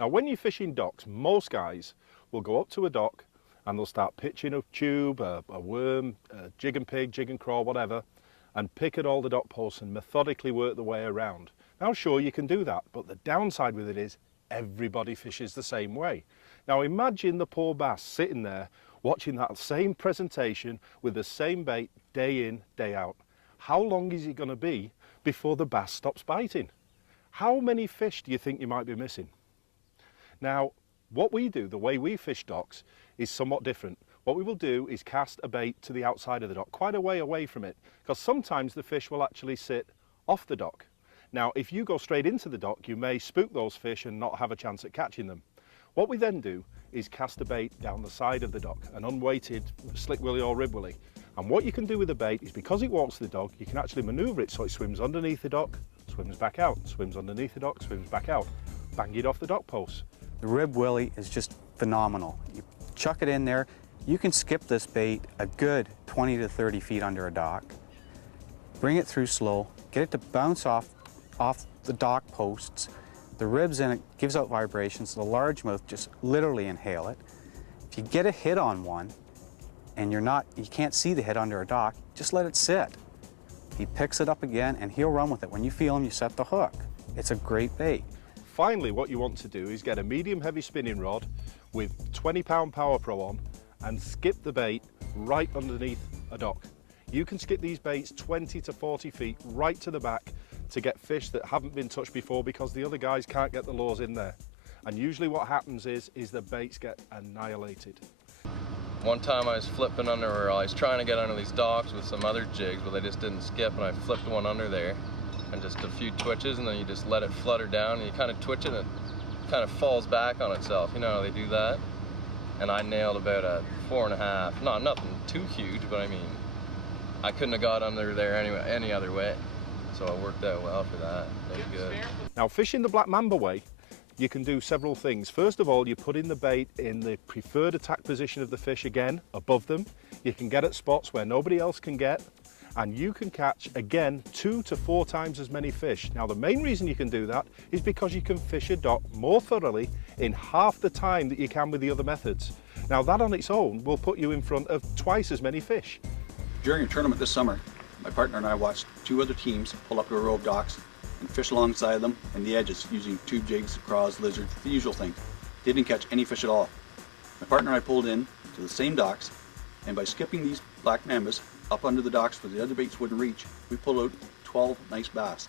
Now when you're fishing docks, most guys will go up to a dock and they'll start pitching a tube, a worm, a jig and pig, jig and crawl, whatever, and pick at all the dock posts and methodically work the way around. Now sure, you can do that, but the downside with it is everybody fishes the same way. Now imagine the poor bass sitting there watching that same presentation with the same bait day in, day out. How long is it going to be before the bass stops biting? How many fish do you think you might be missing? Now, what we do, the way we fish docks, is somewhat different. What we will do is cast a bait to the outside of the dock, quite a way away from it, because sometimes the fish will actually sit off the dock. Now, if you go straight into the dock, you may spook those fish and not have a chance at catching them. What we then do is cast a bait down the side of the dock, an unweighted slick willy or rib willy. And what you can do with the bait is, because it walks the dock, you can actually maneuver it so it swims underneath the dock, swims back out, swims underneath the dock, swims back out, bang it off the dock posts. The rib willy is just phenomenal. You chuck it in there, you can skip this bait a good 20 to 30 feet under a dock, bring it through slow, get it to bounce off the dock posts. The ribs in it gives out vibrations, the largemouth just literally inhale it. If you get a hit on one and you can't see the hit under a dock, just let it sit. He picks it up again and he'll run with it. When you feel him, you set the hook. It's a great bait. Finally, what you want to do is get a medium heavy spinning rod with 20-pound Power Pro on and skip the bait right underneath a dock. You can skip these baits 20 to 40 feet right to the back to get fish that haven't been touched before, because the other guys can't get the lures in there. And usually what happens is the baits get annihilated. One time I was flipping under, or I was trying to get under these docks with some other jigs, but they just didn't skip, and I flipped one under there, and just a few twitches, and then you just let it flutter down, and you kind of twitch it, and it kind of falls back on itself. You know how they do that? And I nailed about a 4.5. Nothing too huge, but I mean, I couldn't have got under there anyway, any other way. So it worked out well for that. That was good. Now, fishing the black mamba way, you can do several things. First of all, you put in the bait in the preferred attack position of the fish, again, above them. You can get at spots where nobody else can get, and you can catch, again, 2 to 4 times as many fish. Now, the main reason you can do that is because you can fish a dock more thoroughly in half the time that you can with the other methods. Now, that on its own will put you in front of twice as many fish. During a tournament this summer, my partner and I watched 2 other teams pull up to a row of docks and fish alongside them and the edges using tube jigs, craws, lizards, the usual thing. They didn't catch any fish at all. My partner and I pulled in to the same docks, and by skipping these black mambas up under the docks where the other baits wouldn't reach, we pulled out 12 nice bass.